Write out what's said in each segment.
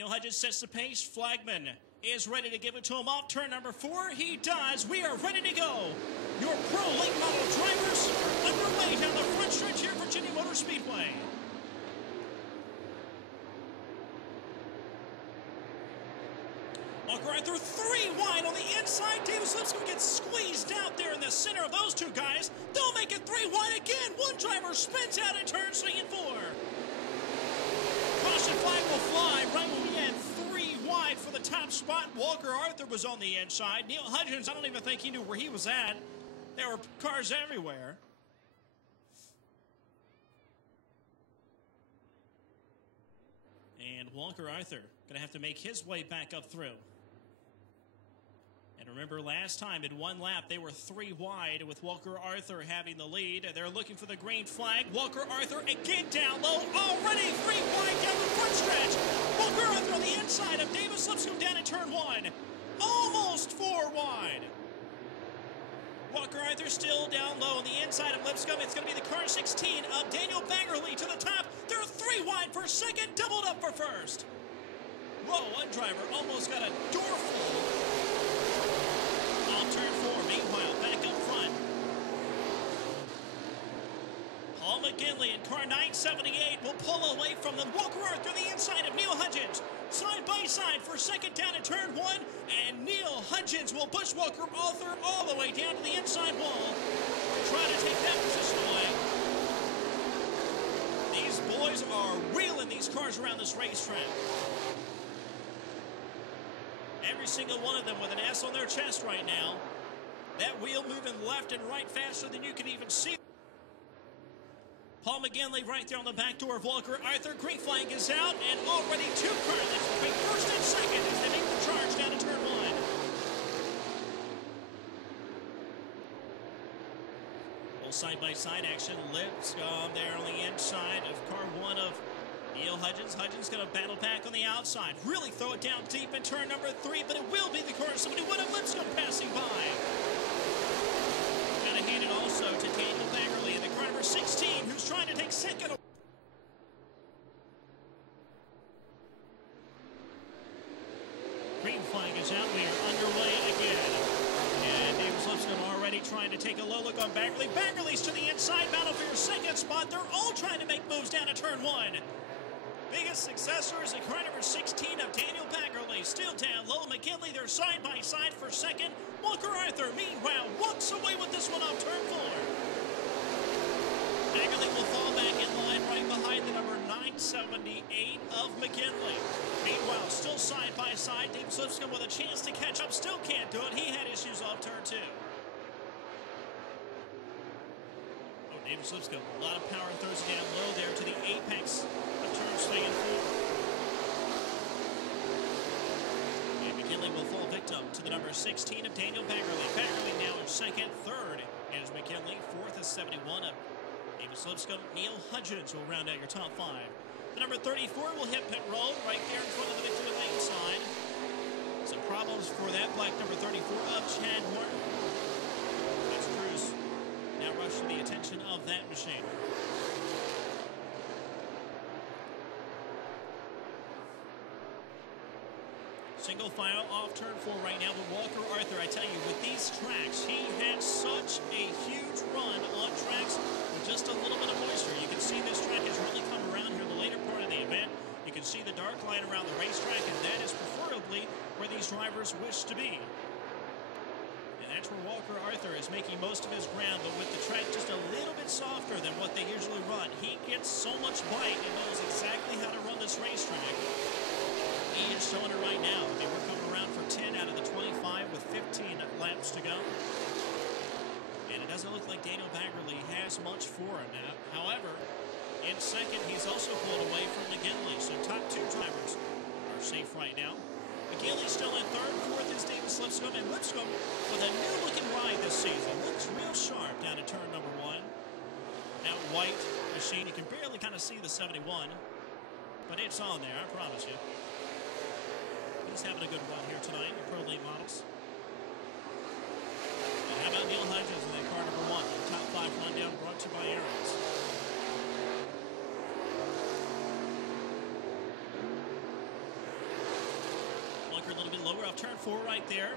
Neil Hudgens sets the pace. Flagman is ready to give it to him off turn number 4. He does. We are ready to go. Your pro late model drivers are underway down the front stretch here at Virginia Motor Speedway. Walker Arthur 3 wide on the inside. Davis Lipscomb gets squeezed out there in the center of those two guys. They'll make it 3 wide again. One driver spins out in turn 3 and 4. Caution flag will fly right when we had 3 wide for the top spot. Walker Arthur was on the inside. Neil Hudgens, I don't even think he knew where he was at. There were cars everywhere. And Walker Arthur going to have to make his way back up through. And remember, last time in one lap, they were 3 wide with Walker Arthur having the lead. They're looking for the green flag. Walker Arthur again down low. Already 3 wide down the front stretch. Walker Arthur on the inside of Davis Lipscomb down in turn 1. Almost 4 wide. Walker Arthur still down low on the inside of Lipscomb. It's going to be the car 16 of Daniel Bangerly to the top. They're 3 wide for second, doubled up for first. Whoa, one driver almost got a door full. Off turn 4, meanwhile, back up front. Paul McGinley in car 978 will pull away from them. Walker Arthur on the inside of Neil Hudgens. Side by side for second down in turn 1. And Neil Hudgens will push Walker Arthur all the way down to the inside wall. Try to take that position away. These boys are wheeling these cars around this racetrack. Every single one of them with an S on their chest right now. That wheel moving left and right faster than you can even see. Paul McGinley right there on the back door of Walker Arthur. Green flag is out, and already 2 car lengths between first and second as they make the charge down to turn 1. Full side-by-side action. Lipscomb there on the inside of car 1 of Neil Hudgens. Hudgens going to battle back on the outside. Really throw it down deep in turn number 3, but it will be the car 71 of Lipscomb passing by. Got to hand it also to Daniel Bangerly in the car number 16, who's trying to take second. Green flag is out. We are underway again. And Davis Lipscomb already trying to take a low look on Bangerly. Bangerly's to the inside, battle for your second spot. They're all trying to make moves down to turn 1. Biggest successor is the car number 16 of Daniel Bangerly. Still down low. McKinley, they're side by side for second. Walker Arthur, meanwhile, walks away with this one off turn 4. Bangerly will fall back in line right behind the number 978 of McKinley. Meanwhile, still side by side. Davis Lipscomb with a chance to catch up. Still can't do it. He had issues off turn 2. Davis Lipscomb, a lot of power and throws it down low there to the apex of turns 3 and 4. And McKinley will fall victim to the number 16 of Daniel Bangerly. Bangerly now in second. Third is McKinley. Fourth is 71 of Davis Lipscomb. Neil Hudgens will round out your top 5. The number 34 will hit pit road right there in front of the victory lane sign. Some problems for that black number 34 of Chad Horton. Now rush to the attention of that machine. Single file off turn 4 right now, but Walker Arthur, I tell you, with these tracks, he had such a huge run on tracks with just a little bit of moisture. You can see this track has really come around here in the later part of the event. You can see the dark line around the racetrack, and that is preferably where these drivers wish to be. That's where Walker Arthur is making most of his ground, but with the track just a little bit softer than what they usually run, he gets so much bite and knows exactly how to run this racetrack. He is showing it right now. They were coming around for 10 out of the 25 with 15 laps to go. And it doesn't look like Daniel Bangerly has much for him now. However, in second, he's also pulled away from McGinley, so top 2 drivers are safe right now. McGinley still in third. Fourth is Davis Lipscomb. And Lipscomb with a new-looking ride this season. Looks real sharp down at turn number 1. Now white machine. You can barely kind of see the 71. But it's on there, I promise you. He's having a good run here tonight in Pro Late Models. And how about Neil Hudgens in car number 1? The top 5 rundown brought to you by Aaron's. little bit lower off turn 4 right there.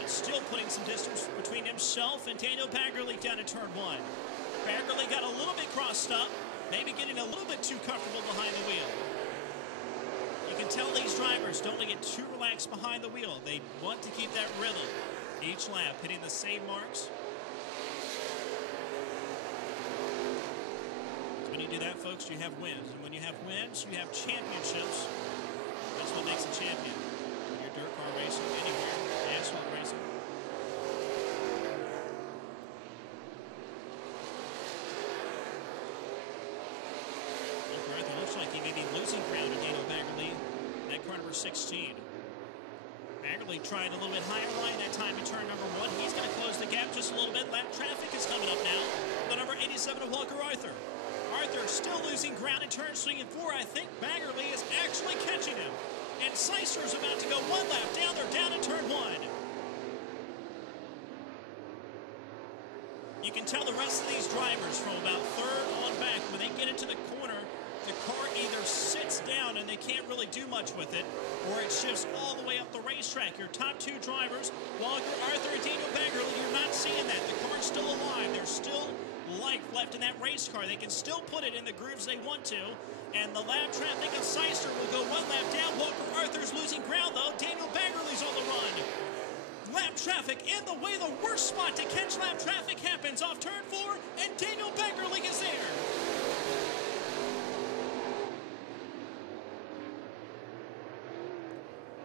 And still putting some distance between himself and Daniel Baggerly down at turn 1. Baggerly got a little bit crossed up, maybe getting a little bit too comfortable behind the wheel. You can tell these drivers don't want to get too relaxed behind the wheel. They want to keep that rhythm each lap, hitting the same marks. When you do that, folks, you have wins. And when you have wins, you have championships. That's what makes a champion. When you're dirt car racing, anywhere, asphalt racing. It looks like he may be losing ground to Daniel Baggerly. That car number 16. Baggerly tried a little bit higher line that time in turn number 1. He's going to close the gap just a little bit. Lap traffic is coming up now. The number 87 of Walker Arthur. Arthur still losing ground in turn 3 and 4. I think Baggerly is actually catching him. And Seister's about to go 1 lap down. They're down in turn 1. You can tell the rest of these drivers from about third on back, when they get into the corner, the car either sits down and they can't really do much with it, or it shifts all the way up the racetrack. Your top 2 drivers, Walker Arthur and Daniel Baggerly, you're not seeing that. The car's still alive. There's still life left in that race car. They can still put it in the grooves they want to, and the lap traffic of Seister will go 1 lap down. Walker Arthur's losing ground, though. Daniel Baggerly's on the run. Lap traffic in the way. The worst spot to catch lap traffic happens off turn 4, and Daniel Baggerly is there.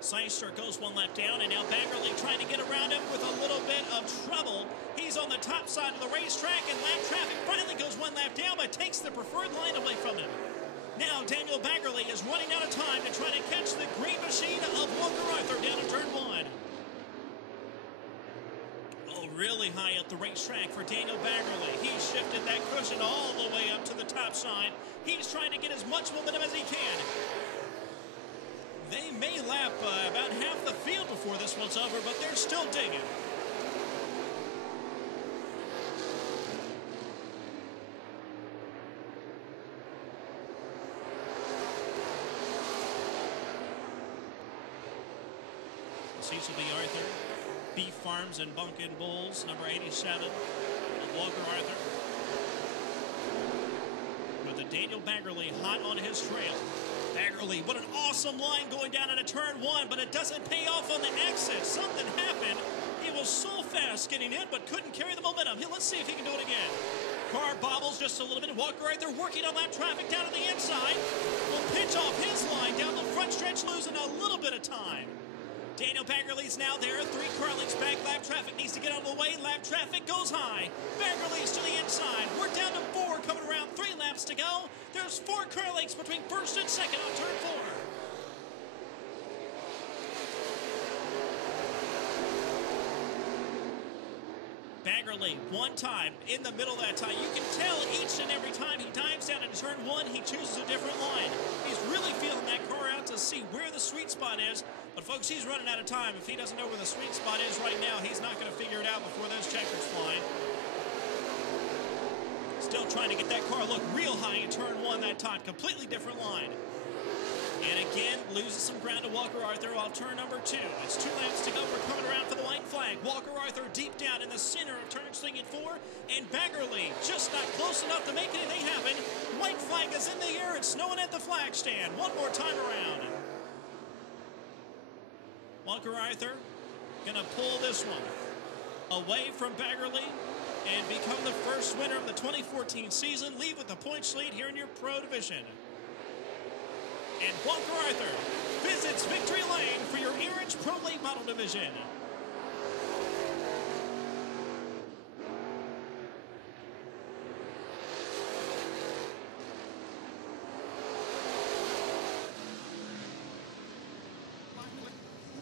Seister goes 1 lap down, and now Baggerly trying to get around him with a little bit of trouble. He's on the top side of the racetrack, and lap traffic finally goes 1 lap down, but takes the preferred line away from him. Now Daniel Baggerly is running out of time to try to catch the green machine of Walker Arthur down in turn 1. Oh, really high up the racetrack for Daniel Baggerly. He shifted that cushion all the way up to the top side. He's trying to get as much momentum as he can. They may lap about half the field before this one's over, but they're still digging. Cecil B. Arthur, Beef Farms and Bunkin Bulls, number 87, Walker Arthur. With the Daniel Baggerly hot on his trail. Baggerly, what an awesome line going down into turn 1, but it doesn't pay off on the exit. Something happened. He was so fast getting in, but couldn't carry the momentum. Let's see if he can do it again. Car bobbles just a little bit. Walker Arthur working on that traffic down to the inside. Will pitch off his line down the front stretch, losing a little bit of time. Daniel Baggerly's now there. 3 car lengths back. Lap traffic needs to get out of the way. Lap traffic goes high. Baggerly's to the inside. We're down to 4, coming around 3 laps to go. There's 4 car lengths between first and second on turn 4. Baggerly, 1 time in the middle of that time. You can tell each and every time he dives down into turn 1, he chooses a different line. He's really feeling that car out to see where the sweet spot is. But folks, he's running out of time. If he doesn't know where the sweet spot is right now, he's not going to figure it out before those checkers fly. Still trying to get that car look real high in turn 1 that time. Completely different line. And again, loses some ground to Walker Arthur off turn number 2. It's 2 laps to go. We're coming around for the white flag. Walker Arthur deep down in the center of turn 3 and 4. And Baggerly just not close enough to make anything happen. White flag is in the air. It's snowing at the flag stand. One more time around. Walker Arthur going to pull this one away from Baggerly and become the first winner of the 2014 season. Leave with the points lead here in your Pro Division. And Walker Arthur visits Victory Lane for your Ehrich Pro Late Model Division.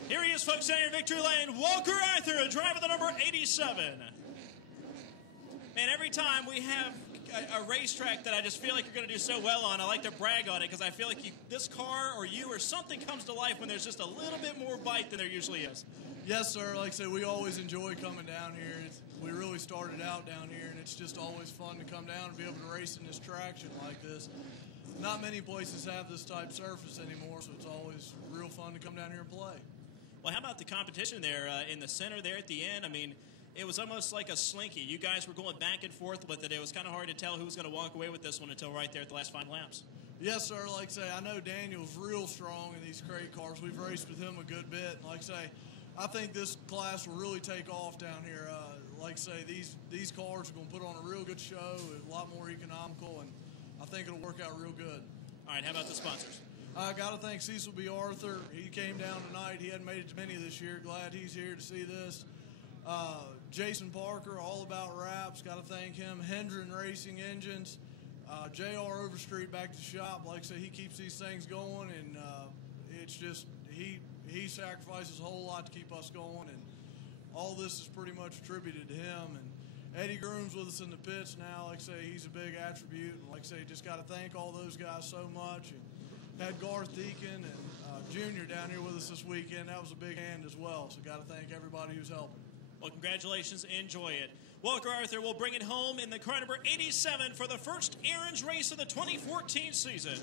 Here he is, folks, down here in Victory Lane. Walker Arthur, a driver the number 87. And every time we have a racetrack that I just feel like you're going to do so well on, I like to brag on it because I feel like this car or you or something comes to life when there's just a little bit more bite than there usually is. Yes, sir. Like I said, we always enjoy coming down here. We really started out down here, and it's just always fun to come down and be able to race in this traction like this. not many places have this type surface anymore, so it's always real fun to come down here and play. Well, how about the competition there in the center there at the end? I mean, it was almost like a slinky. You guys were going back and forth with it. It was kind of hard to tell who was going to walk away with this one until right there at the last 5 laps. Yes, sir. Like I say, I know Daniel's real strong in these crate cars. We've raced with him a good bit. Like I say, I think this class will really take off down here. Like I say, these cars are going to put on a real good show, a lot more economical, and I think it'll work out real good. All right, how about the sponsors? I got to thank Cecil B. Arthur. He came down tonight. He hadn't made it to many this year. Glad he's here to see this. Jason Parker, All About Wraps. Got to thank him. Hendren Racing Engines. J.R. Overstreet back to the shop. Like I said, he keeps these things going, and it's just he sacrifices a whole lot to keep us going, and all this is pretty much attributed to him. And Eddie Groom's with us in the pits now. Like I say, he's a big attribute. And like I say, just got to thank all those guys so much. And had Garth Deacon and Junior down here with us this weekend. That was a big hand as well. So got to thank everybody who's helping. Well, congratulations. Enjoy it. Walker Arthur will bring it home in the car number 87 for the first Aaron's race of the 2014 season.